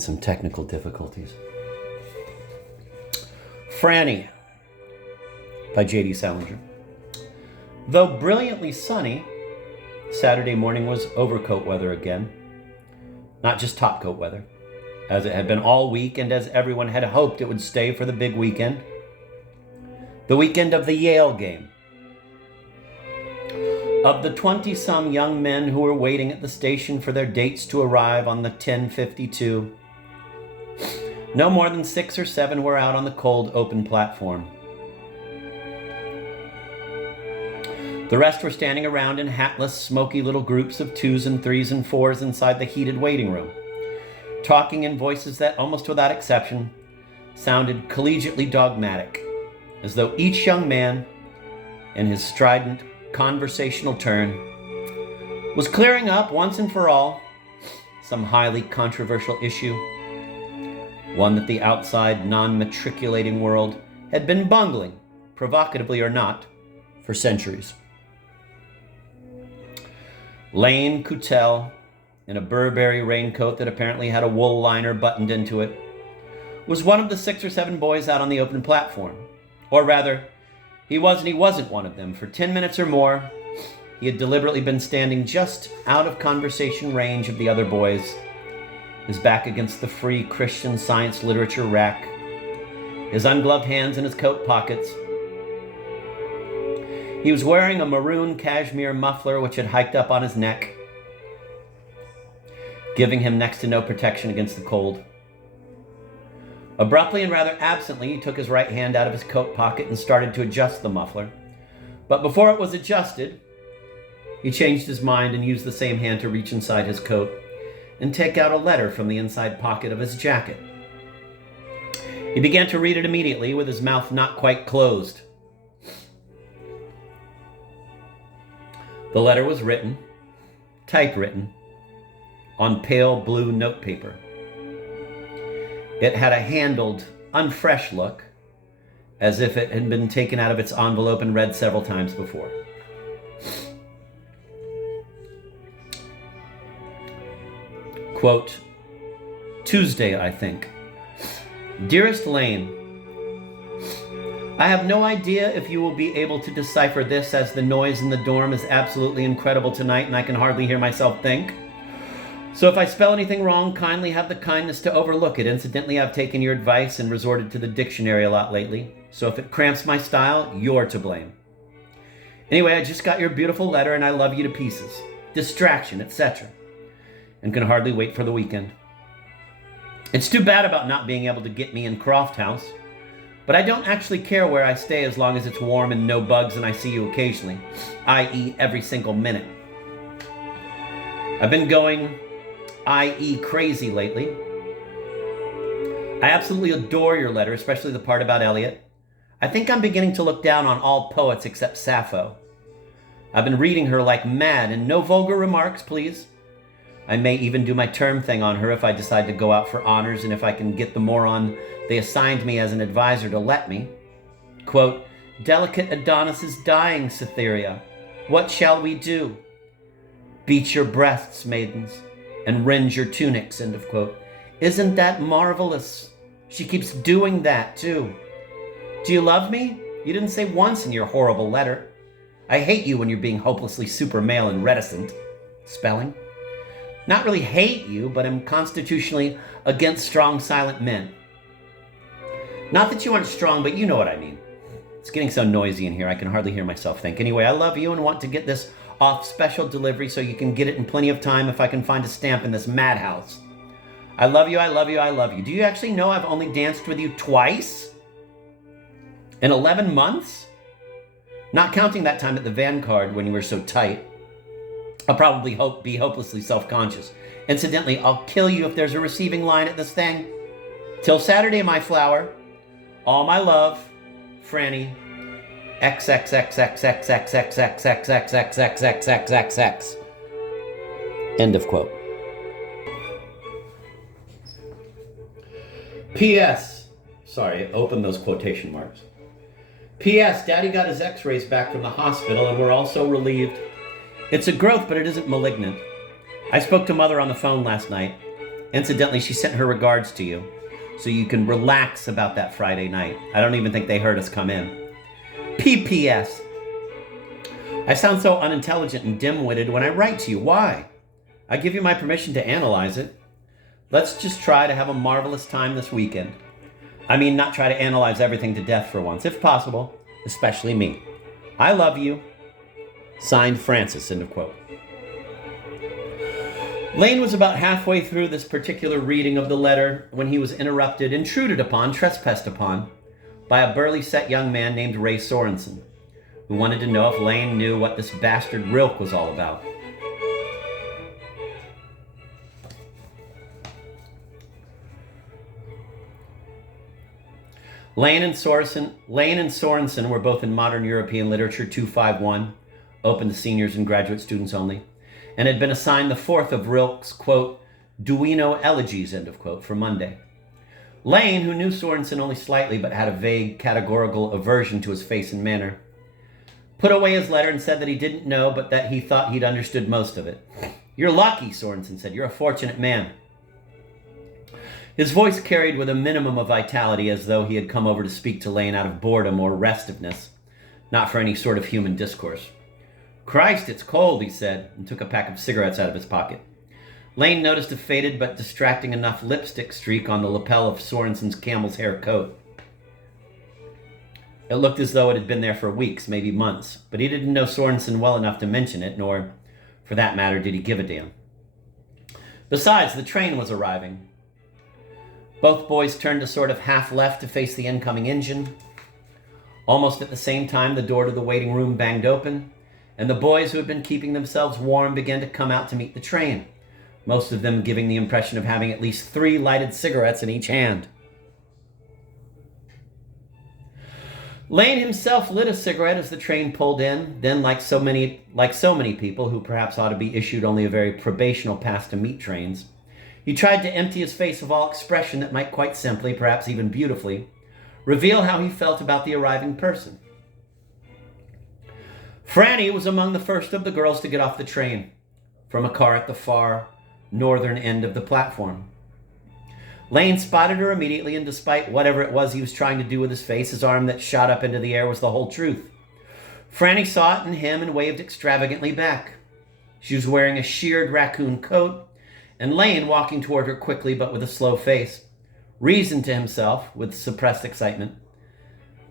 having some technical difficulties. Franny by J.D. Salinger. Though brilliantly sunny, Saturday morning was overcoat weather again. Not just topcoat weather, as it had been all week and as everyone had hoped it would stay for the big weekend. The weekend of the Yale game. Of the 20-some young men who were waiting at the station for their dates to arrive on the 10:52, no more than 6 or 7 were out on the cold, open platform. The rest were standing around in hatless, smoky little groups of 2s and 3s and 4s inside the heated waiting room, talking in voices that, almost without exception, sounded collegiately dogmatic, as though each young man, in his strident, conversational turn, was clearing up once and for all some highly controversial issue, one that the outside, non-matriculating world had been bungling, provocatively or not, for centuries. Lane Coutel, in a Burberry raincoat that apparently had a wool liner buttoned into it, was one of the 6 or 7 boys out on the open platform. Or rather, he wasn't one of them. For 10 minutes or more, he had deliberately been standing just out of conversation range of the other boys, his back against the Free Christian Science literature rack, his ungloved hands in his coat pockets. He was wearing a maroon cashmere muffler which had hiked up on his neck, giving him next to no protection against the cold. Abruptly and rather absently, he took his right hand out of his coat pocket and started to adjust the muffler. But before it was adjusted, he changed his mind and used the same hand to reach inside his coat and take out a letter from the inside pocket of his jacket. He began to read it immediately, with his mouth not quite closed. The letter was written, typewritten, on pale blue notepaper. It had a handled, unfresh look, as if it had been taken out of its envelope and read several times before. Quote, Tuesday, I think. Dearest Lane, I have no idea if you will be able to decipher this, as the noise in the dorm is absolutely incredible tonight and I can hardly hear myself think. So if I spell anything wrong, kindly have the kindness to overlook it. Incidentally, I've taken your advice and resorted to the dictionary a lot lately. So if it cramps my style, you're to blame. Anyway, I just got your beautiful letter and I love you to pieces. Distraction, etc. And can hardly wait for the weekend. It's too bad about not being able to get me in Croft House, but I don't actually care where I stay as long as it's warm and no bugs and I see you occasionally, i.e. every single minute. I've been going i.e. crazy lately. I absolutely adore your letter, especially the part about Eliot. I think I'm beginning to look down on all poets except Sappho. I've been reading her like mad, and no vulgar remarks, please. I may even do my term thing on her if I decide to go out for honors and if I can get the moron they assigned me as an advisor to let me. Quote, Delicate Adonis is dying, Cytherea. What shall we do? Beat your breasts, maidens, and rend your tunics, end of quote. Isn't that marvelous? She keeps doing that, too. Do you love me? You didn't say once in your horrible letter. I hate you when you're being hopelessly super male and reticent. Spelling? Not really hate you, but am constitutionally against strong, silent men. Not that you aren't strong, but you know what I mean. It's getting so noisy in here, I can hardly hear myself think. Anyway, I love you and want to get this off special delivery so you can get it in plenty of time if I can find a stamp in this madhouse. I love you, I love you, I love you. Do you actually know I've only danced with you twice? In 11 months? Not counting that time at the Vanguard when you were so tight. I'll probably be hopelessly self-conscious. Incidentally, I'll kill you if there's a receiving line at this thing. Till Saturday, my flower. All my love, Franny. XXXXXXXXXXXXXXXXX. End of quote. P.S. Sorry, open those quotation marks. P.S. Daddy got his x-rays back from the hospital and we're all so relieved. It's a growth, but it isn't malignant. I spoke to Mother on the phone last night. Incidentally, she sent her regards to you, so you can relax about that Friday night. I don't even think they heard us come in. P.P.S. I sound so unintelligent and dim-witted when I write to you. Why? I give you my permission to analyze it. Let's just try to have a marvelous time this weekend. I mean, not try to analyze everything to death for once, if possible, especially me. I love you. Signed, Francis, end of quote. Lane was about halfway through this particular reading of the letter when he was interrupted, intruded upon, trespassed upon by a burly set young man named Ray Sorensen, who wanted to know if Lane knew what this bastard Rilke was all about. Lane and Sorensen were both in Modern European Literature 251, open to seniors and graduate students only, and had been assigned the fourth of Rilke's, quote, Duino elegies, end of quote, for Monday. Lane, who knew Sorensen only slightly but had a vague categorical aversion to his face and manner, put away his letter and said that he didn't know, but that he thought he'd understood most of it. You're lucky, Sorensen said. You're a fortunate man. His voice carried with a minimum of vitality, as though he had come over to speak to Lane out of boredom or restiveness, not for any sort of human discourse. Christ, it's cold, he said, and took a pack of cigarettes out of his pocket. Lane noticed a faded but distracting enough lipstick streak on the lapel of Sorensen's camel's hair coat. It looked as though it had been there for weeks, maybe months, but he didn't know Sorensen well enough to mention it, nor, for that matter, did he give a damn. Besides, the train was arriving. Both boys turned a sort of half left to face the incoming engine. Almost at the same time, the door to the waiting room banged open, and the boys who had been keeping themselves warm began to come out to meet the train, most of them giving the impression of having at least 3 lighted cigarettes in each hand. Lane himself lit a cigarette as the train pulled in, then like so many people who perhaps ought to be issued only a very probational pass to meet trains, he tried to empty his face of all expression that might quite simply, perhaps even beautifully, reveal how he felt about the arriving person. Franny was among the first of the girls to get off the train, from a car at the far northern end of the platform. Lane spotted her immediately, and despite whatever it was he was trying to do with his face, his arm that shot up into the air was the whole truth. Franny saw it in him and waved extravagantly back. She was wearing a sheared raccoon coat, and Lane, walking toward her quickly but with a slow face, reasoned to himself, with suppressed excitement,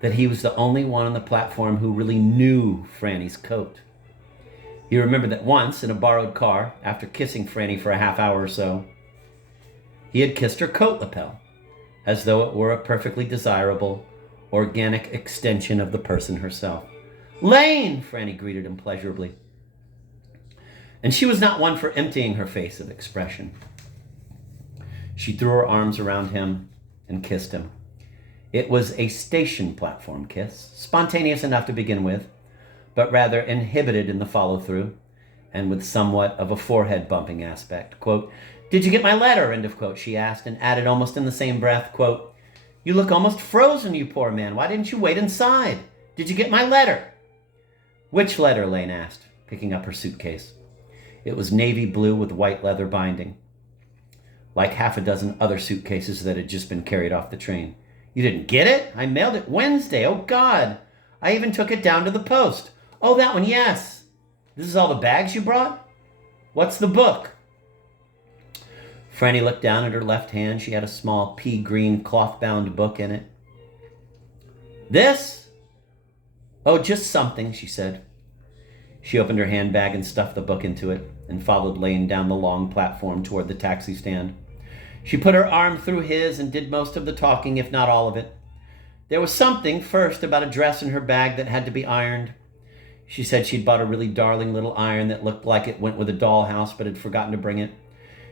that he was the only one on the platform who really knew Franny's coat. He remembered that once, in a borrowed car, after kissing Franny for a half hour or so, he had kissed her coat lapel, as though it were a perfectly desirable, organic extension of the person herself. "Lane!" Franny greeted him pleasurably. And she was not one for emptying her face of expression. She threw her arms around him and kissed him. It was a station platform kiss, spontaneous enough to begin with, but rather inhibited in the follow-through, and with somewhat of a forehead-bumping aspect. Quote, "Did you get my letter?" End of quote, she asked, and added almost in the same breath, quote, "You look almost frozen, you poor man. Why didn't you wait inside? Did you get my letter?" "Which letter?" Lane asked, picking up her suitcase. It was navy blue with white leather binding, like half a dozen other suitcases that had just been carried off the train. "You didn't get it? I mailed it Wednesday. Oh, God. I even took it down to the post. Oh, that one, yes. This is all the bags you brought? What's the book?" Franny looked down at her left hand. She had a small pea-green cloth-bound book in it. "This? Oh, just something," she said. She opened her handbag and stuffed the book into it, and followed Lane down the long platform toward the taxi stand. She put her arm through his and did most of the talking, if not all of it. There was something, first, about a dress in her bag that had to be ironed. She said she'd bought a really darling little iron that looked like it went with a dollhouse, but had forgotten to bring it.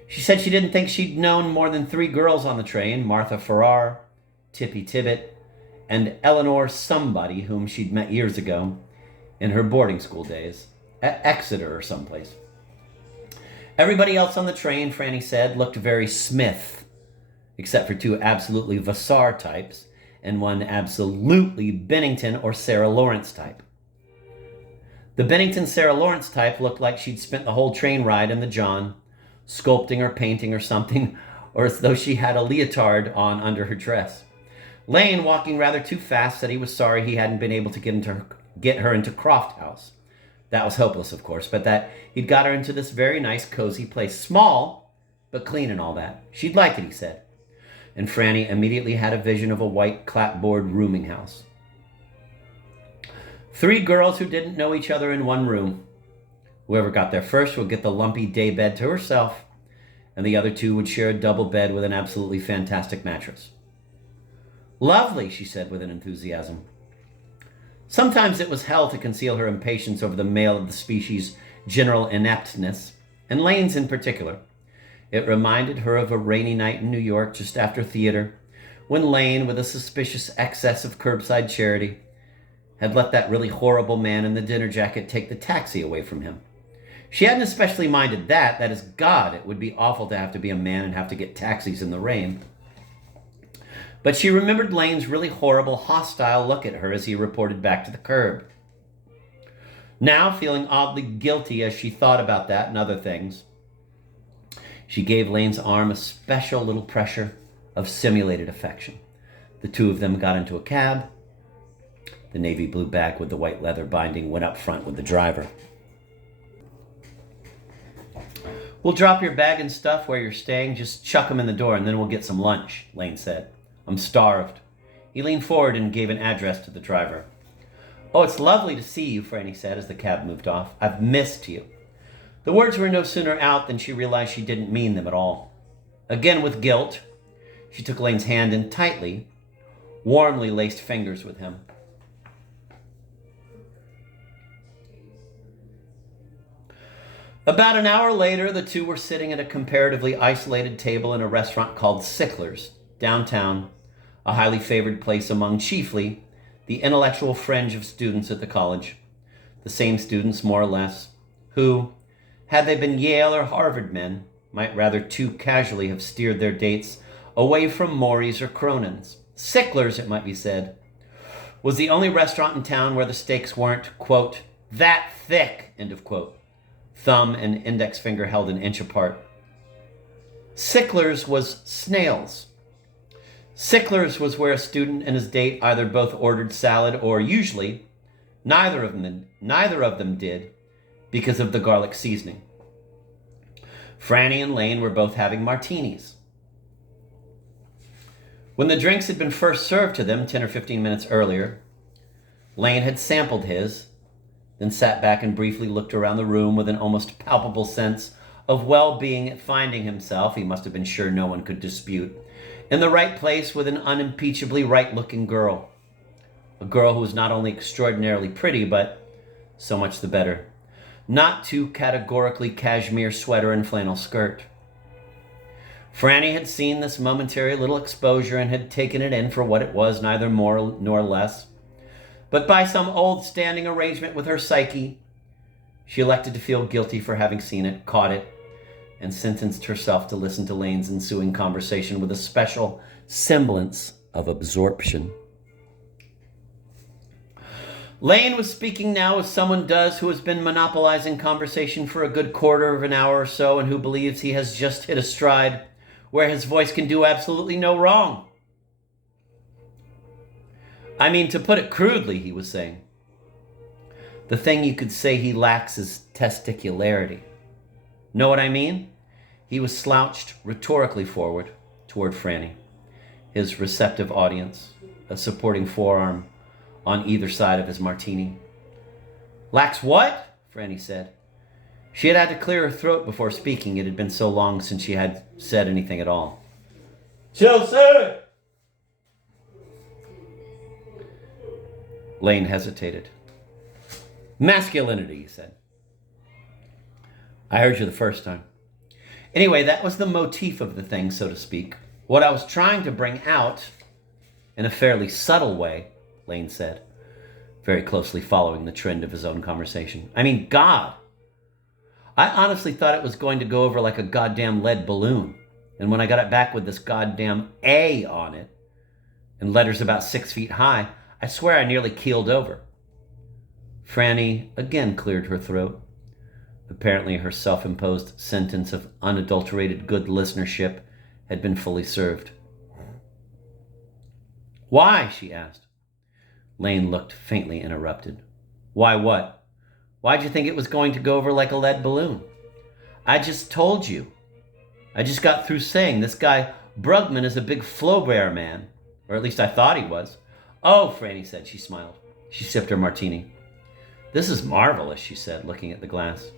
She said she didn't think she'd known more than 3 girls on the train: Martha Farrar, Tippy Tibbet, and Eleanor somebody whom she'd met years ago in her boarding school days, at Exeter or someplace. Everybody else on the train, Franny said, looked very Smith, except for 2 absolutely Vassar types and 1 absolutely Bennington or Sarah Lawrence type. The Bennington-Sarah Lawrence type looked like she'd spent the whole train ride in the John, sculpting or painting or something, or as though she had a leotard on under her dress. Lane, walking rather too fast, said he was sorry he hadn't been able to get her into Croft House. That was hopeless, of course, but that he'd got her into this very nice, cozy place. Small, but clean and all that. She'd like it, he said. And Franny immediately had a vision of a white clapboard rooming house. 3 girls who didn't know each other in one room. Whoever got there first would get the lumpy day bed to herself, and the other 2 would share a double bed with an absolutely fantastic mattress. Lovely, she said with an enthusiasm. Sometimes it was hell to conceal her impatience over the male of the species' general ineptness, and Lane's in particular. It reminded her of a rainy night in New York just after theater, when Lane, with a suspicious excess of curbside charity, had let that really horrible man in the dinner jacket take the taxi away from him. She hadn't especially minded that. That is, God, it would be awful to have to be a man and have to get taxis in the rain. But she remembered Lane's really horrible, hostile look at her as he reported back to the curb. Now, feeling oddly guilty as she thought about that and other things, she gave Lane's arm a special little pressure of simulated affection. The 2 of them got into a cab. The navy blue bag with the white leather binding went up front with the driver. We'll drop your bag and stuff where you're staying. Just chuck them in the door and then we'll get some lunch, Lane said. I'm starved. He leaned forward and gave an address to the driver. Oh, it's lovely to see you, Franny said as the cab moved off. I've missed you. The words were no sooner out than she realized she didn't mean them at all. Again with guilt, she took Lane's hand and tightly, warmly laced fingers with him. About an hour later, the 2 were sitting at a comparatively isolated table in a restaurant called Sickler's, downtown, a highly favored place among chiefly the intellectual fringe of students at the college, the same students, more or less, who, had they been Yale or Harvard men, might rather too casually have steered their dates away from Morey's or Cronin's. Sickler's, it might be said, was the only restaurant in town where the steaks weren't, quote, that thick, end of quote, thumb and index finger held an inch apart. Sickler's was snails. Sickler's was where a student and his date either both ordered salad or, usually, neither of them did because of the garlic seasoning. Franny and Lane were both having martinis. When the drinks had been first served to them 10 or 15 minutes earlier, Lane had sampled his, then sat back and briefly looked around the room with an almost palpable sense of well-being at finding himself, he must have been sure no one could dispute, in the right place with an unimpeachably right-looking girl. A girl who was not only extraordinarily pretty, but so much the better. Not too categorically cashmere sweater and flannel skirt. Franny had seen this momentary little exposure and had taken it in for what it was, neither more nor less. But by some old standing arrangement with her psyche, she elected to feel guilty for having seen it, caught it, and sentenced herself to listen to Lane's ensuing conversation with a special semblance of absorption. Lane was speaking now as someone does who has been monopolizing conversation for a good quarter of an hour or so and who believes he has just hit a stride where his voice can do absolutely no wrong. I mean, to put it crudely, he was saying, the thing you could say he lacks is testicularity. Know what I mean? He was slouched rhetorically forward toward Franny, his receptive audience, a supporting forearm on either side of his martini. Lacks what? Franny said. She had had to clear her throat before speaking. It had been so long since she had said anything at all. Chelsea! Lane hesitated. Masculinity, he said. I heard you the first time. Anyway, that was the motif of the thing, so to speak. What I was trying to bring out, in a fairly subtle way, Lane said, very closely following the trend of his own conversation. I mean, God! I honestly thought it was going to go over like a goddamn lead balloon. And when I got it back with this goddamn A on it, and letters about 6 feet high, I swear I nearly keeled over. Franny again cleared her throat. Apparently her self-imposed sentence of unadulterated good listenership had been fully served. Why? She asked. Lane looked faintly interrupted. Why what? Why'd you think it was going to go over like a lead balloon? I just told you. I just got through saying this guy Brugman is a big Flaubert man. Or at least I thought he was. Oh, Franny said. She smiled. She sipped her martini. This is marvelous, she said, looking at the glass.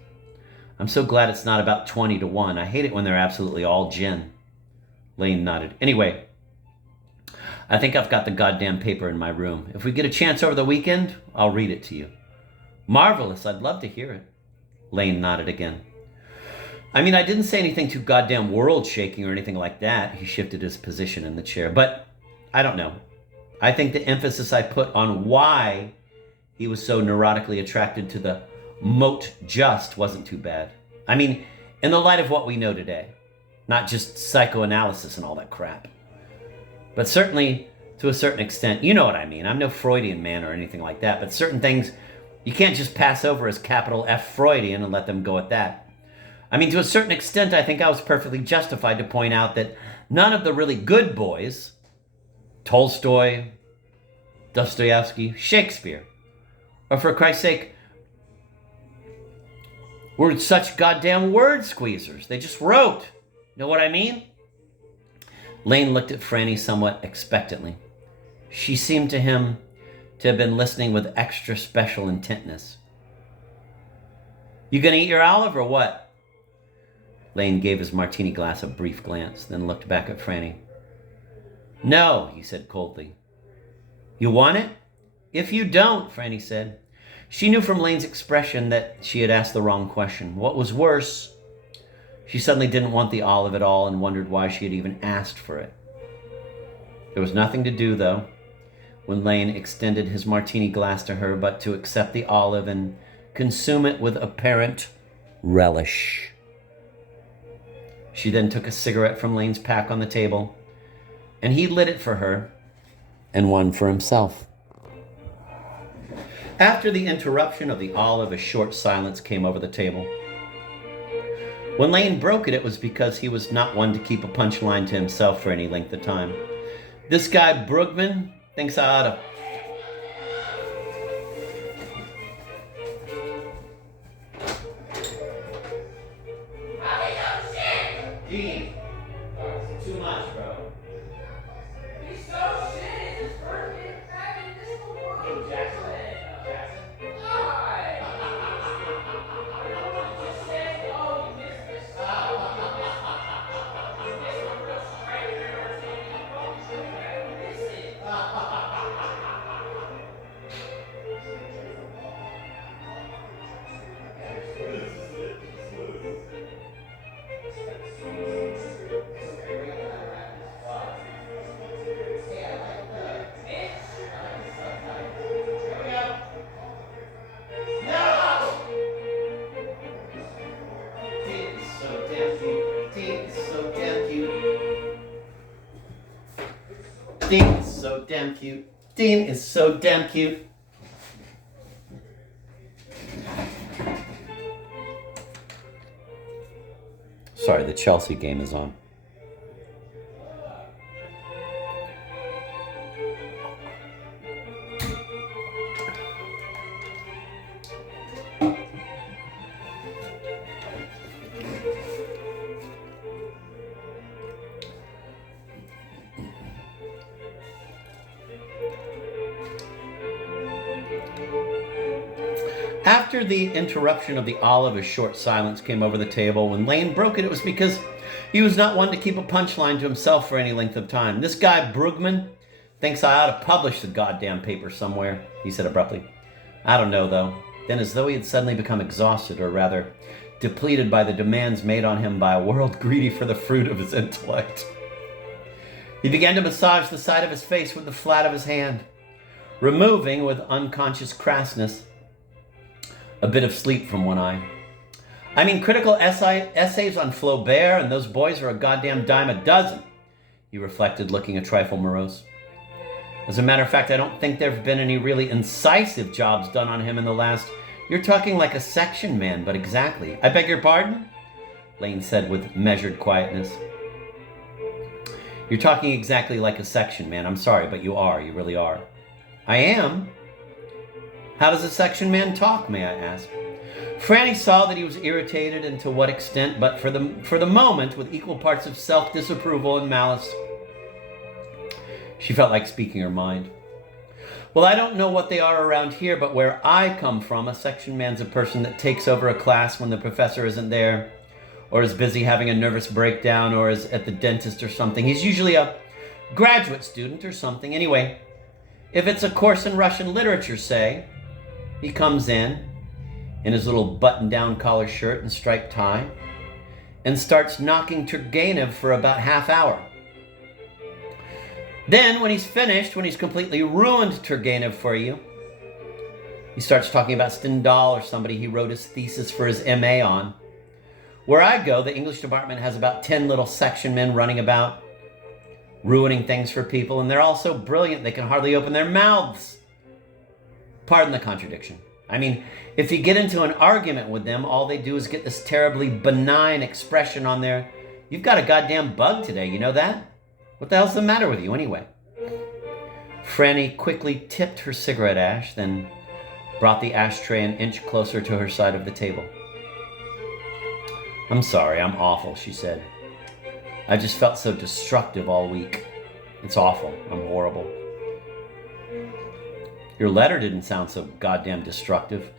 I'm so glad it's not about 20 to 1. I hate it when they're absolutely all gin. Lane nodded. Anyway, I think I've got the goddamn paper in my room. If we get a chance over the weekend, I'll read it to you. Marvelous. I'd love to hear it. Lane nodded again. I mean, I didn't say anything too goddamn world-shaking or anything like that. He shifted his position in the chair. But I don't know. I think the emphasis I put on why he was so neurotically attracted to the moat just wasn't too bad. I mean, in the light of what we know today. Not just psychoanalysis and all that crap. But certainly, to a certain extent, you know what I mean. I'm no Freudian man or anything like that, but certain things you can't just pass over as capital F Freudian and let them go at that. I mean, to a certain extent, I think I was perfectly justified to point out that none of the really good boys, Tolstoy, Dostoevsky, Shakespeare, or for Christ's sake, were such goddamn word squeezers. They just wrote. Know what I mean? Lane looked at Franny somewhat expectantly. She seemed to him to have been listening with extra special intentness. You gonna eat your olive or what? Lane gave his martini glass a brief glance, then looked back at Franny. No, he said coldly. You want it? If you don't, Franny said. She knew from Lane's expression that she had asked the wrong question. What was worse, she suddenly didn't want the olive at all and wondered why she had even asked for it. There was nothing to do, though, when Lane extended his martini glass to her, but to accept the olive and consume it with apparent relish. She then took a cigarette from Lane's pack on the table, and he lit it for her and one for himself. After the interruption of the olive, a short silence came over the table. When Lane broke it, it was because he was not one to keep a punchline to himself for any length of time. This guy Brugman thinks I ought to... Dean, too much, bro. He's so shit. It's his first game back in this world. Jackson. Why? Just say, oh, you missed this. You missed a real striker or something. You focus on that. You miss it. Dean is so damn cute. Dean is so damn cute. Sorry, the Chelsea game is on. After the interruption of the olive, a short silence came over the table. When Lane broke it, it was because he was not one to keep a punchline to himself for any length of time. This guy, Brugman, thinks I ought to publish the goddamn paper somewhere, he said abruptly. I don't know, though. Then, as though he had suddenly become exhausted, or rather, depleted by the demands made on him by a world greedy for the fruit of his intellect, he began to massage the side of his face with the flat of his hand, removing, with unconscious crassness, a bit of sleep from one eye. I mean, critical essays on Flaubert, and those boys are a goddamn dime a dozen, he reflected, looking a trifle morose. As a matter of fact, I don't think there have been any really incisive jobs done on him in the last... You're talking like a section man, but exactly. I beg your pardon? Lane said with measured quietness. You're talking exactly like a section man. I'm sorry, but you are. You really are. I am? How does a section man talk, may I ask? Franny saw that he was irritated, and to what extent, but for the moment, with equal parts of self-disapproval and malice. She felt like speaking her mind. Well, I don't know what they are around here, but where I come from, a section man's a person that takes over a class when the professor isn't there, or is busy having a nervous breakdown, or is at the dentist or something. He's usually a graduate student or something. Anyway, if it's a course in Russian literature, say, he comes in his little button-down collar shirt and striped tie, and starts knocking Turgenev for about half hour. Then, when he's finished, when he's completely ruined Turgenev for you, he starts talking about Stendhal or somebody he wrote his thesis for his MA on. Where I go, the English department has about 10 little section men running about, ruining things for people, and they're all so brilliant they can hardly open their mouths. Pardon the contradiction. I mean, if you get into an argument with them, all they do is get this terribly benign expression on their, "You've got a goddamn bug today, you know that? What the hell's the matter with you anyway?" Franny quickly tipped her cigarette ash, then brought the ashtray an inch closer to her side of the table. "I'm sorry, I'm awful," she said. "I just felt so destructive all week. It's awful. I'm horrible." "Your letter didn't sound so goddamn destructive."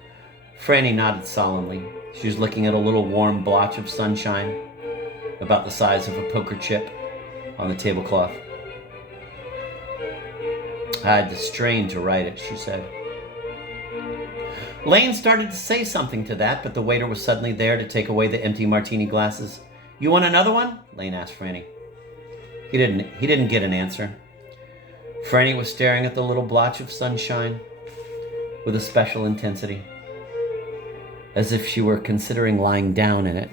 Franny nodded solemnly. She was looking at a little warm blotch of sunshine, about the size of a poker chip, on the tablecloth. "I had to strain to write it," she said. Lane started to say something to that, but the waiter was suddenly there to take away the empty martini glasses. "You want another one?" Lane asked Franny. He didn't get an answer. Franny was staring at the little blotch of sunshine with a special intensity, as if she were considering lying down in it.